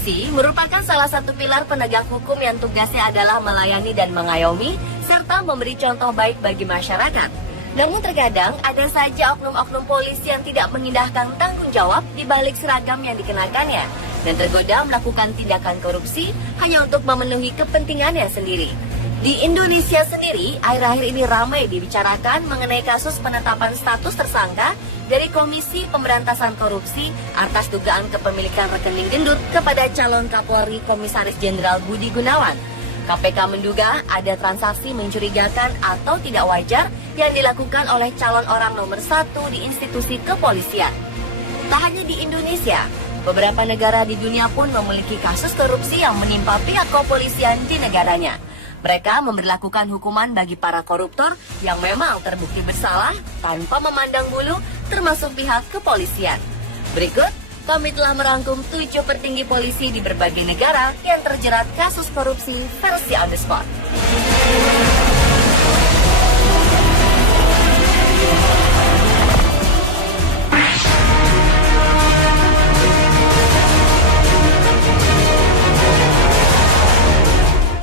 Polisi merupakan salah satu pilar penegak hukum yang tugasnya adalah melayani dan mengayomi, serta memberi contoh baik bagi masyarakat. Namun terkadang ada saja oknum-oknum polisi yang tidak mengindahkan tanggung jawab di balik seragam yang dikenakannya, dan tergoda melakukan tindakan korupsi hanya untuk memenuhi kepentingannya sendiri. Di Indonesia sendiri, akhir-akhir ini ramai dibicarakan mengenai kasus penetapan status tersangka dari Komisi Pemberantasan Korupsi atas dugaan kepemilikan rekening gendut kepada calon Kapolri Komisaris Jenderal Budi Gunawan. KPK menduga ada transaksi mencurigakan atau tidak wajar yang dilakukan oleh calon orang nomor 1 di institusi kepolisian. Tak hanya di Indonesia, beberapa negara di dunia pun memiliki kasus korupsi yang menimpa pihak kepolisian di negaranya. Mereka memberlakukan hukuman bagi para koruptor yang memang terbukti bersalah tanpa memandang bulu, termasuk pihak kepolisian. Berikut, kami telah merangkum 7 petinggi polisi di berbagai negara yang terjerat kasus korupsi versi on the spot.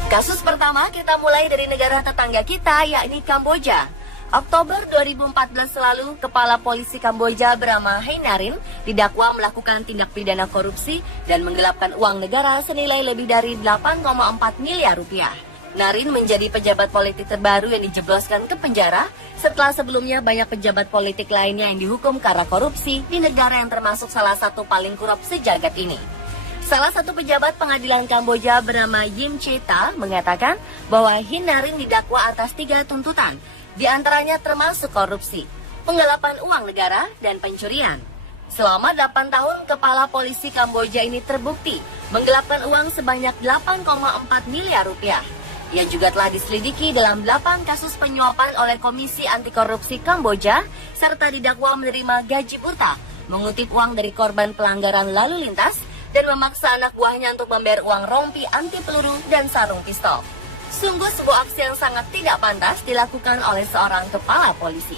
Kasus pertama kita mulai dari negara tetangga kita, yakni Kamboja. Oktober 2014 lalu, Kepala Polisi Kamboja bernama Heng Narin didakwa melakukan tindak pidana korupsi dan menggelapkan uang negara senilai lebih dari 8,4 miliar rupiah. Narin menjadi pejabat politik terbaru yang dijebloskan ke penjara setelah sebelumnya banyak pejabat politik lainnya yang dihukum karena korupsi di negara yang termasuk salah satu paling korup sejagat ini. Salah satu pejabat pengadilan Kamboja bernama Yim Cheta mengatakan bahwa Heng Narin didakwa atas 3 tuntutan, di antaranya termasuk korupsi, penggelapan uang negara, dan pencurian. Selama 8 tahun, Kepala Polisi Kamboja ini terbukti menggelapkan uang sebanyak 8,4 miliar rupiah. Ia juga telah diselidiki dalam 8 kasus penyuapan oleh Komisi Anti Korupsi Kamboja, serta didakwa menerima gaji buta, mengutip uang dari korban pelanggaran lalu lintas, dan memaksa anak buahnya untuk membayar uang rompi anti peluru dan sarung pistol. Sungguh sebuah aksi yang sangat tidak pantas dilakukan oleh seorang kepala polisi.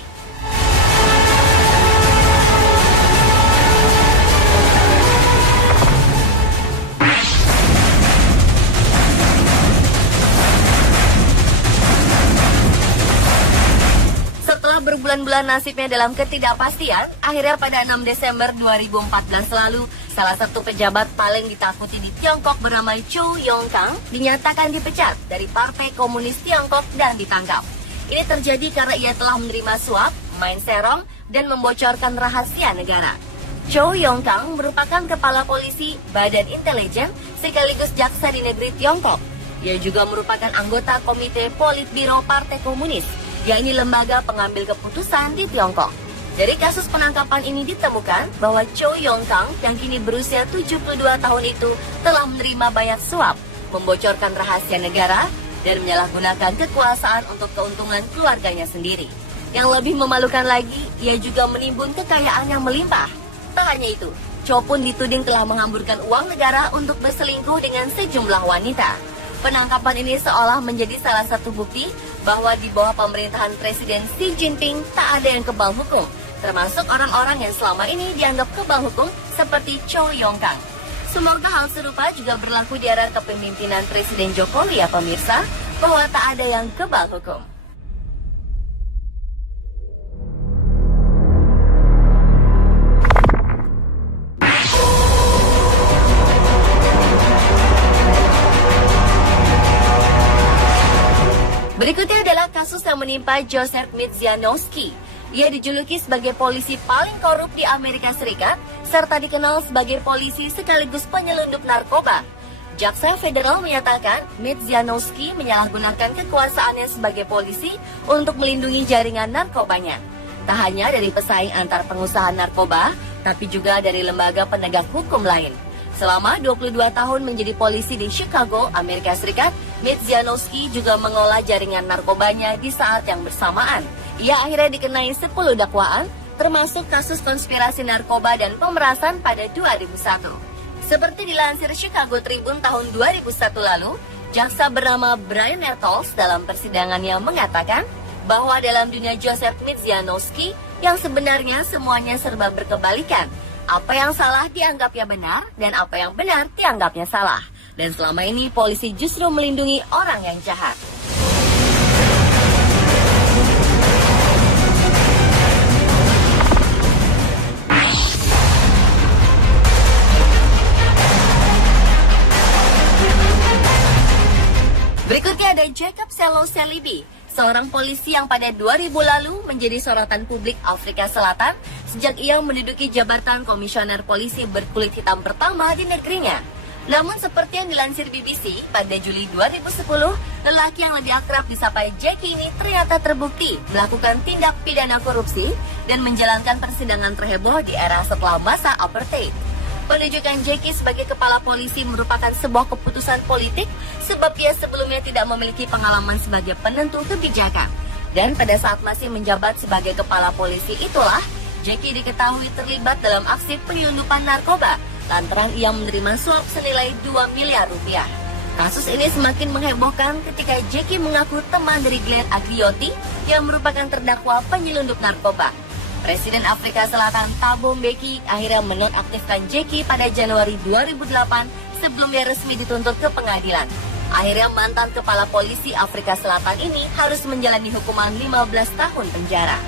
Setelah berbulan-bulan nasibnya dalam ketidakpastian, akhirnya pada 6 Desember 2014 lalu, salah satu pejabat paling ditakuti di Tiongkok bernama Chow Yong Kang dinyatakan dipecat dari Partai Komunis Tiongkok dan ditangkap. Ini terjadi karena ia telah menerima suap, main serong, dan membocorkan rahasia negara. Chow Yong Kang merupakan kepala polisi, badan intelijen, sekaligus jaksa di negeri Tiongkok. Ia juga merupakan anggota Komite Politbiro Partai Komunis, yakni lembaga pengambil keputusan di Tiongkok. Dari kasus penangkapan ini ditemukan bahwa Chow Yong Kang yang kini berusia 72 tahun itu telah menerima banyak suap, membocorkan rahasia negara, dan menyalahgunakan kekuasaan untuk keuntungan keluarganya sendiri. Yang lebih memalukan lagi, ia juga menimbun kekayaan yang melimpah. Tak hanya itu, Chow pun dituding telah menghamburkan uang negara untuk berselingkuh dengan sejumlah wanita. Penangkapan ini seolah menjadi salah satu bukti bahwa di bawah pemerintahan Presiden Xi Jinping tak ada yang kebal hukum, termasuk orang-orang yang selama ini dianggap kebal hukum seperti Chow Yong Kang. Semoga hal serupa juga berlaku di era kepemimpinan Presiden Jokowi ya pemirsa, bahwa tak ada yang kebal hukum. Berikutnya adalah kasus yang menimpa Joseph Midzianowski. Ia dijuluki sebagai polisi paling korup di Amerika Serikat, serta dikenal sebagai polisi sekaligus penyelundup narkoba. Jaksa Federal menyatakan Midzianowski menyalahgunakan kekuasaannya sebagai polisi untuk melindungi jaringan narkobanya. Tak hanya dari pesaing antar pengusaha narkoba, tapi juga dari lembaga penegak hukum lain. Selama 22 tahun menjadi polisi di Chicago, Amerika Serikat, Midzianowski juga mengolah jaringan narkobanya di saat yang bersamaan. Ia akhirnya dikenai 10 dakwaan, termasuk kasus konspirasi narkoba dan pemerasan pada 2001. Seperti dilansir Chicago Tribune tahun 2001 lalu, jaksa bernama Brian Ertels dalam persidangannya mengatakan bahwa dalam dunia Joseph Midzianowski yang sebenarnya semuanya serba berkebalikan. Apa yang salah dianggapnya benar, dan apa yang benar dianggapnya salah. Dan selama ini polisi justru melindungi orang yang jahat. Berikutnya ada Jacob Selou-Celebi, seorang polisi yang pada 2000 lalu menjadi sorotan publik Afrika Selatan sejak ia menduduki jabatan komisioner polisi berkulit hitam pertama di negerinya. Namun seperti yang dilansir BBC, pada Juli 2010, lelaki yang lebih akrab disapa Jackie ini ternyata terbukti melakukan tindak pidana korupsi dan menjalankan persidangan terheboh di era setelah masa apartheid. Penunjukan Jackie sebagai kepala polisi merupakan sebuah keputusan politik sebab ia sebelumnya tidak memiliki pengalaman sebagai penentu kebijakan. Dan pada saat masih menjabat sebagai kepala polisi itulah, Jackie diketahui terlibat dalam aksi penyelundupan narkoba lantaran ia menerima suap senilai 2 miliar rupiah. Kasus ini semakin menghebohkan ketika Jackie mengaku teman dari Glenn Agriotti yang merupakan terdakwa penyelundup narkoba. Presiden Afrika Selatan Thabo Mbeki akhirnya menonaktifkan Jackie pada Januari 2008 sebelum ia resmi dituntut ke pengadilan. Akhirnya mantan kepala polisi Afrika Selatan ini harus menjalani hukuman 15 tahun penjara.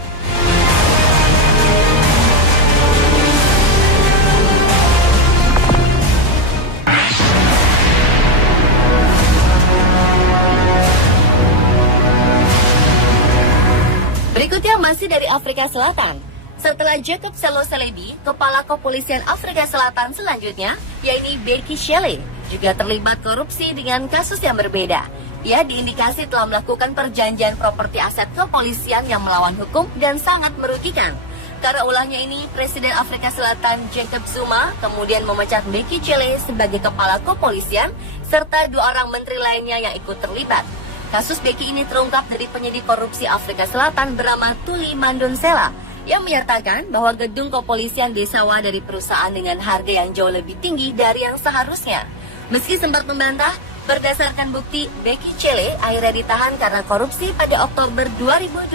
Berikutnya masih dari Afrika Selatan. Setelah Jacob Selou-Celebi, kepala kepolisian Afrika Selatan selanjutnya, yaitu Bheki Cele, juga terlibat korupsi dengan kasus yang berbeda. Ia diindikasi telah melakukan perjanjian properti aset kepolisian yang melawan hukum dan sangat merugikan. Karena ulahnya ini, Presiden Afrika Selatan Jacob Zuma kemudian memecat Bheki Cele sebagai kepala kepolisian, serta 2 orang menteri lainnya yang ikut terlibat. Kasus Bheki ini terungkap dari penyidik korupsi Afrika Selatan bernama Thuli Madonsela yang menyatakan bahwa gedung kepolisian disewa dari perusahaan dengan harga yang jauh lebih tinggi dari yang seharusnya. Meski sempat membantah, berdasarkan bukti, Bheki Cele akhirnya ditahan karena korupsi pada Oktober 2012.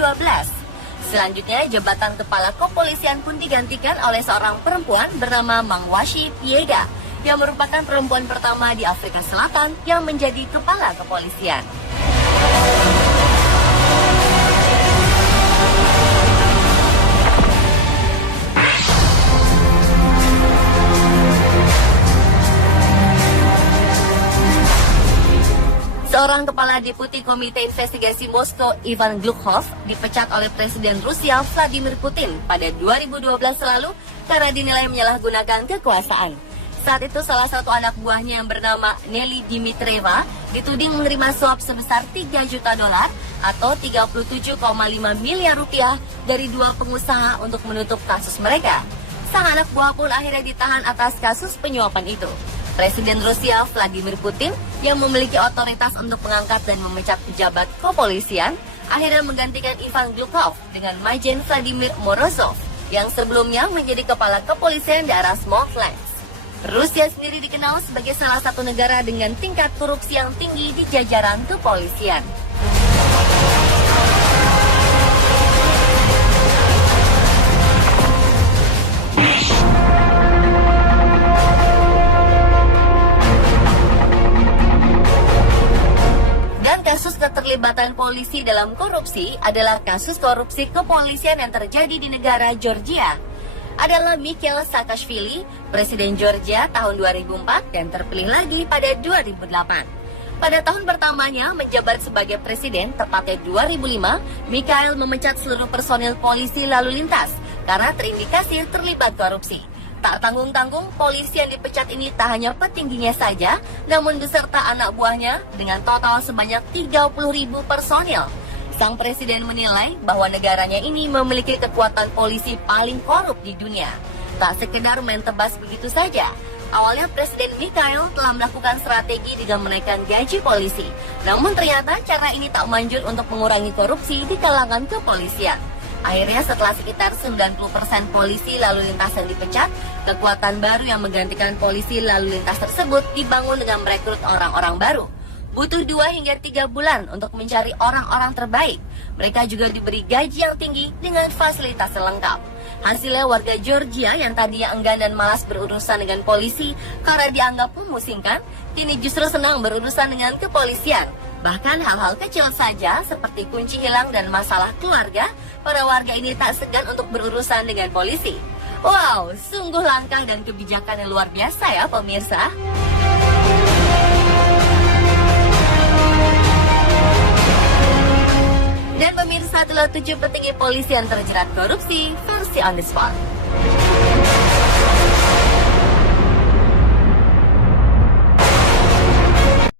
Selanjutnya, jabatan kepala kepolisian pun digantikan oleh seorang perempuan bernama Mangwashi Piega yang merupakan perempuan pertama di Afrika Selatan yang menjadi kepala kepolisian. Seorang kepala deputi Komite Investigasi Moskow, Ivan Glukhov, dipecat oleh Presiden Rusia Vladimir Putin pada 2012 lalu karena dinilai menyalahgunakan kekuasaan. Saat itu salah satu anak buahnya yang bernama Nelly Dmitrieva dituding menerima suap sebesar 3 juta dolar atau 37,5 miliar rupiah dari 2 pengusaha untuk menutup kasus mereka. Sang anak buah pun akhirnya ditahan atas kasus penyuapan itu. Presiden Rusia Vladimir Putin yang memiliki otoritas untuk mengangkat dan memecat pejabat kepolisian akhirnya menggantikan Ivan Glukhov dengan Majen Vladimir Morozov yang sebelumnya menjadi kepala kepolisian daerah Smolensk. Rusia sendiri dikenal sebagai salah satu negara dengan tingkat korupsi yang tinggi di jajaran kepolisian. Dan kasus keterlibatan polisi dalam korupsi adalah kasus korupsi kepolisian yang terjadi di negara Georgia. Adalah Mikhail Saakashvili, Presiden Georgia tahun 2004 dan terpilih lagi pada 2008. Pada tahun pertamanya menjabat sebagai presiden, tepatnya 2005, Mikhail memecat seluruh personil polisi lalu lintas karena terindikasi terlibat korupsi. Tak tanggung-tanggung, polisi yang dipecat ini tak hanya petingginya saja, namun beserta anak buahnya dengan total sebanyak 30.000 personil. Sang presiden menilai bahwa negaranya ini memiliki kekuatan polisi paling korup di dunia. Tak sekedar main tebas begitu saja. Awalnya Presiden Mikhail telah melakukan strategi dengan menaikkan gaji polisi. Namun ternyata cara ini tak manjur untuk mengurangi korupsi di kalangan kepolisian. Akhirnya setelah sekitar 90% polisi lalu lintas yang dipecat, kekuatan baru yang menggantikan polisi lalu lintas tersebut dibangun dengan merekrut orang-orang baru. butuh 2 hingga 3 bulan untuk mencari orang-orang terbaik. Mereka juga diberi gaji yang tinggi dengan fasilitas lengkap. Hasilnya warga Georgia yang tadinya enggan dan malas berurusan dengan polisi karena dianggap memusingkan, kini justru senang berurusan dengan kepolisian. Bahkan hal-hal kecil saja seperti kunci hilang dan masalah keluarga, para warga ini tak segan untuk berurusan dengan polisi. Wow, sungguh langkah dan kebijakan yang luar biasa ya pemirsa. Dan pemirsa, itulah 7 petinggi polisi yang terjerat korupsi versi On The Spot.